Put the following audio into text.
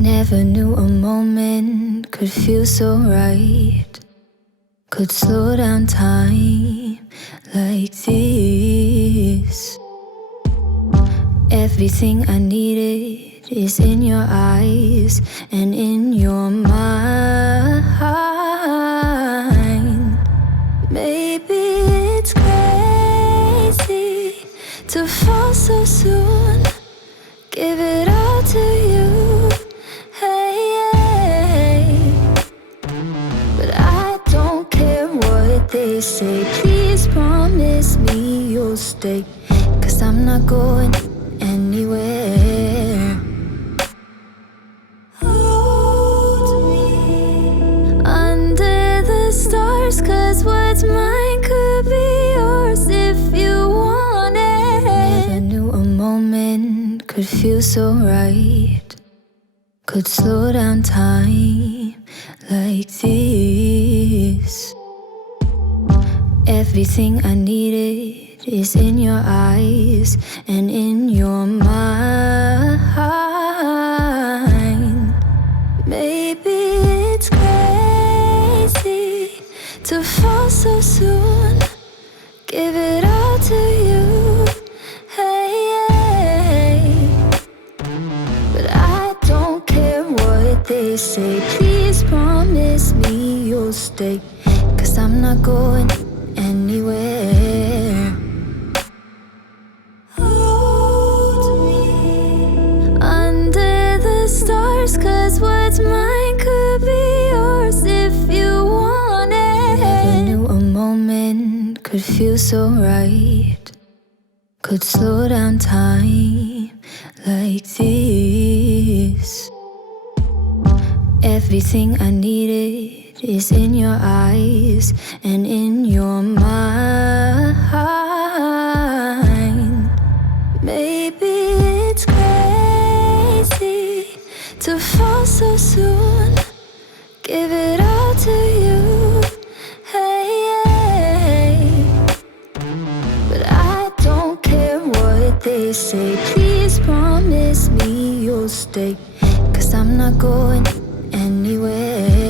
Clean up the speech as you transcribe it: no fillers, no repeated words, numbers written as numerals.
Never knew a moment could feel so right, could slow down time like this. Everything I needed is in your eyes and in your mind. Maybe it's crazy to fall so soon, give it all to you, hey. But I don't care what they say, please promise me you'll stay, 'cause I'm not going anywhere. Hold me under the stars, 'cause what's mine could be yours if you want it. Never knew a moment could feel so right, could slow down time like this. Everything I needed is in your eyes and in your mind. Maybe it's crazy to fall so soon, give it all to you, hey. But I don't care what they say, please promise me you'll stay, 'cause I'm not going anywhere. Hold me under the stars, 'cause what's mine could be yours if you want it. Never knew a moment could feel so right, could slow down time like this. Everything I needed is in your eyes and in your mind. Maybe it's crazy to fall so soon, give it all to you, hey. But I don't care what they say, please promise me you'll stay, 'cause I'm not going anywhere.